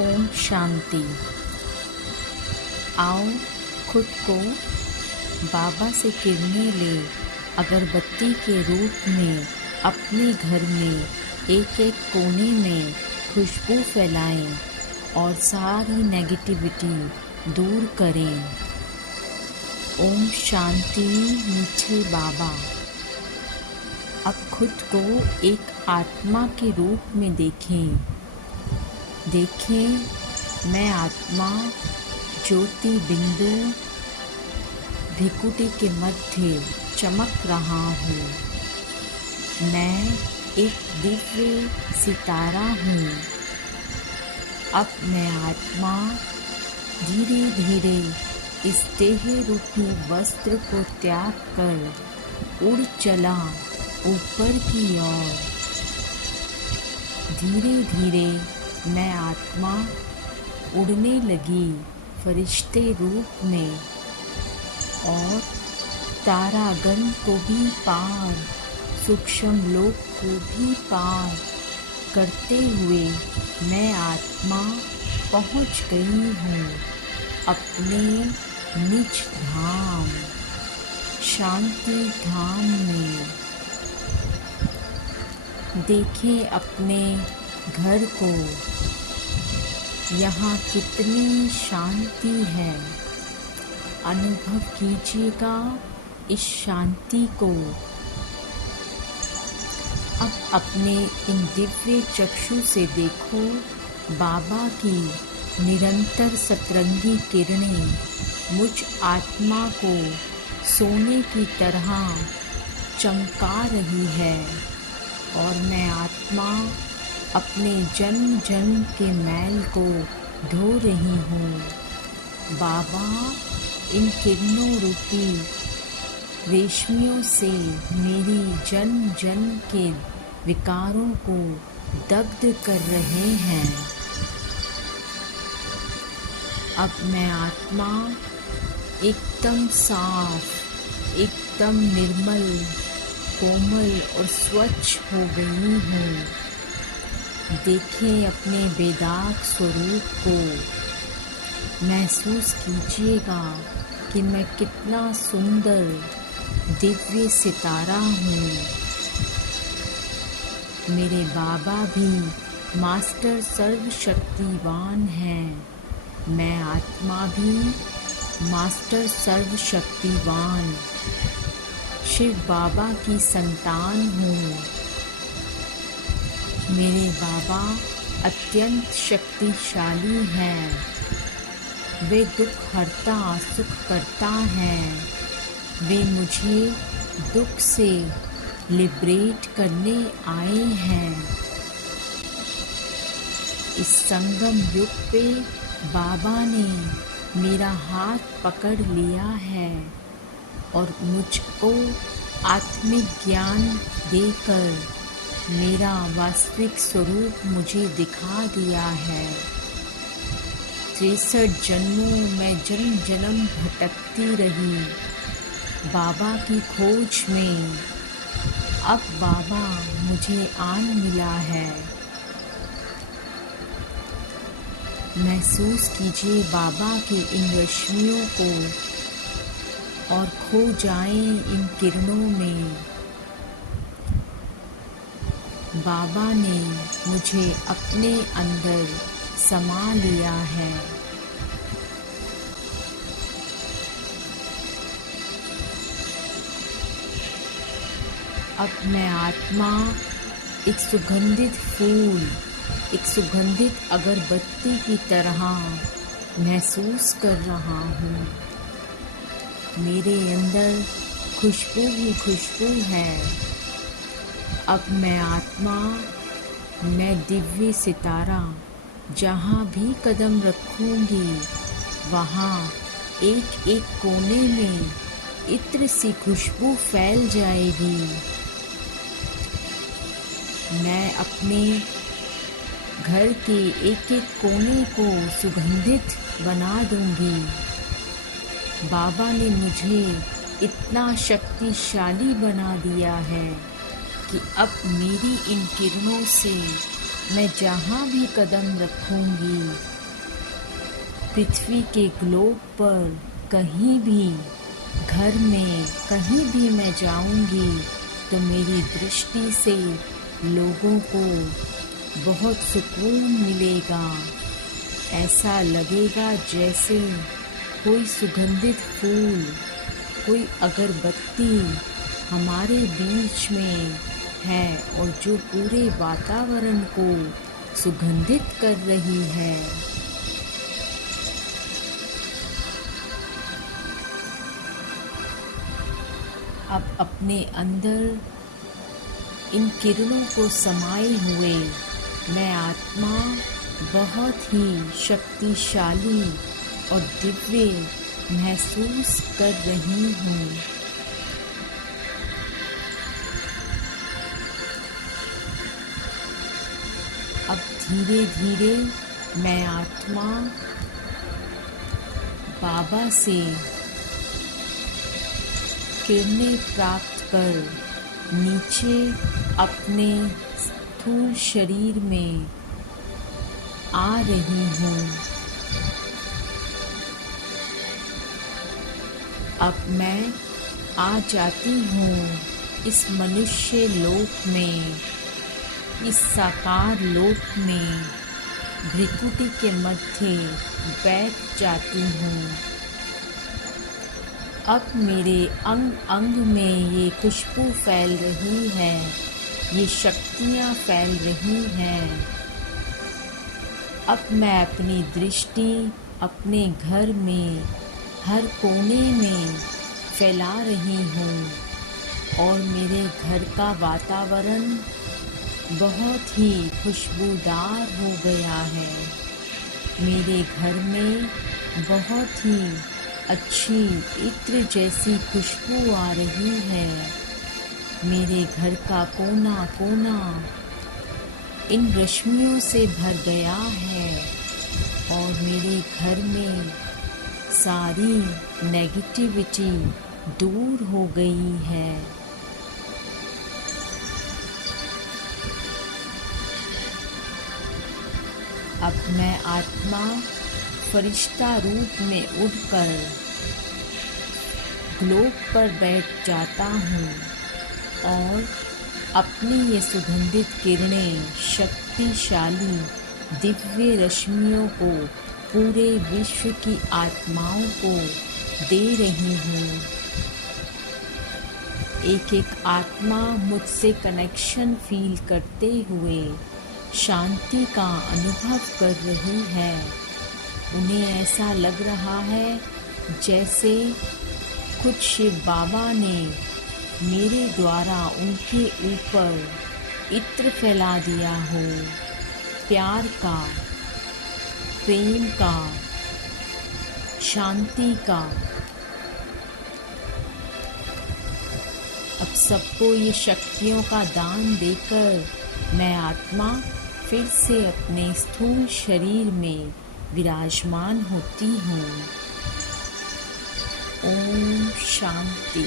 ओम शांति। आओ खुद को बाबा से किरणें ले अगरबत्ती के रूप में अपने घर में एक एक कोने में खुशबू फैलाएं और सारी नेगेटिविटी दूर करें। ओम शांति मीठे बाबा। अब खुद को एक आत्मा के रूप में देखें। मैं आत्मा ज्योति बिंदु भिकुटी के मध्य चमक रहा हूँ। मैं एक दिव्य सितारा हूँ। अब मैं आत्मा धीरे धीरे इस देह रूपी वस्त्र को त्याग कर उड़ चला ऊपर की ओर। धीरे धीरे मैं आत्मा उड़ने लगी फरिश्ते रूप में और तारागण को भी पार, सूक्ष्म लोक को भी पार करते हुए मैं आत्मा पहुँच गई हूँ अपने निज धाम शांति धाम में। देखें अपने घर को, यहाँ कितनी शांति है। अनुभव कीजिएगा इस शांति को। अब अपने इन दिव्य चक्षु से देखो बाबा की निरंतर सतरंगी किरणें मुझ आत्मा को सोने की तरह चमका रही है और मैं आत्मा अपने जन्म जन्म के मैल को धो रही हूँ। बाबा इन किरणों रूपी रेशमियों से मेरी जन्म जन्म के विकारों को दग्ध कर रहे हैं। अब मैं आत्मा एकदम साफ, एकदम निर्मल, कोमल और स्वच्छ हो गई हूँ। देखें अपने बेदाग स्वरूप को। महसूस कीजिएगा कि मैं कितना सुंदर दिव्य सितारा हूँ। मेरे बाबा भी मास्टर सर्वशक्तिवान हैं। मैं आत्मा भी मास्टर सर्वशक्तिवान शिव बाबा की संतान हूँ। मेरे बाबा अत्यंत शक्तिशाली हैं। वे दुख हरता सुख करता हैं। वे मुझे दुख से लिबरेट करने आए हैं। इस संगम युग पे बाबा ने मेरा हाथ पकड़ लिया है और मुझको आत्मिक ज्ञान देकर मेरा वास्तविक स्वरूप मुझे दिखा दिया है। 63 जन्मों में जन्म जन्म भटकती रही बाबा की खोज में। अब बाबा मुझे आन मिला है। महसूस कीजिए बाबा की इन रश्मियों को और खो जाएं इन किरणों में। बाबा ने मुझे अपने अंदर समा लिया है। अब मैं आत्मा एक सुगंधित फूल, एक सुगंधित अगरबत्ती की तरह महसूस कर रहा हूँ। मेरे अंदर खुशबू ही खुशबू है। अब मैं आत्मा, मैं दिव्य सितारा जहाँ भी कदम रखूँगी वहाँ एक एक कोने में इत्र सी खुशबू फैल जाएगी। मैं अपने घर के एक एक कोने को सुगंधित बना दूँगी। बाबा ने मुझे इतना शक्तिशाली बना दिया है कि अब मेरी इन किरणों से मैं जहाँ भी कदम रखूंगी, पृथ्वी के ग्लोब पर कहीं भी, घर में कहीं भी मैं जाऊंगी तो मेरी दृष्टि से लोगों को बहुत सुकून मिलेगा। ऐसा लगेगा जैसे कोई सुगंधित फूल, कोई अगरबत्ती हमारे बीच में है और जो पूरे वातावरण को सुगंधित कर रही है। अब अपने अंदर इन किरणों को समाये हुए मैं आत्मा बहुत ही शक्तिशाली और दिव्य महसूस कर रही हूँ। अब धीरे धीरे मैं आत्मा बाबा से किरणें प्राप्त कर नीचे अपने स्थूल शरीर में आ रही हूँ। अब मैं आ जाती हूँ इस मनुष्य लोक में, इस साकार लोक में भृकुटी के मध्य बैठ जाती हूँ। अब मेरे अंग अंग में ये खुशबू फैल रही है, ये शक्तियाँ फैल रही हैं। अब मैं अपनी दृष्टि अपने घर में हर कोने में फैला रही हूँ और मेरे घर का वातावरण बहुत ही खुशबूदार हो गया है। मेरे घर में बहुत ही अच्छी इत्र जैसी खुशबू आ रही है। मेरे घर का कोना कोना इन रश्मियों से भर गया है और मेरे घर में सारी नेगेटिविटी दूर हो गई है। अब मैं आत्मा फरिश्ता रूप में उड़कर ग्लोब पर बैठ जाता हूँ और अपनी ये सुगंधित किरणें शक्तिशाली दिव्य रश्मियों को पूरे विश्व की आत्माओं को दे रही हूँ। एक एक आत्मा मुझसे कनेक्शन फील करते हुए शांति का अनुभव कर रही है। उन्हें ऐसा लग रहा है जैसे खुद शिव बाबा ने मेरे द्वारा उनके ऊपर इत्र फैला दिया हो, प्यार का, प्रेम का, शांति का। अब सबको ये शक्तियों का दान देकर मैं आत्मा फिर से अपने स्थूल शरीर में विराजमान होती हूँ। ओम शांति।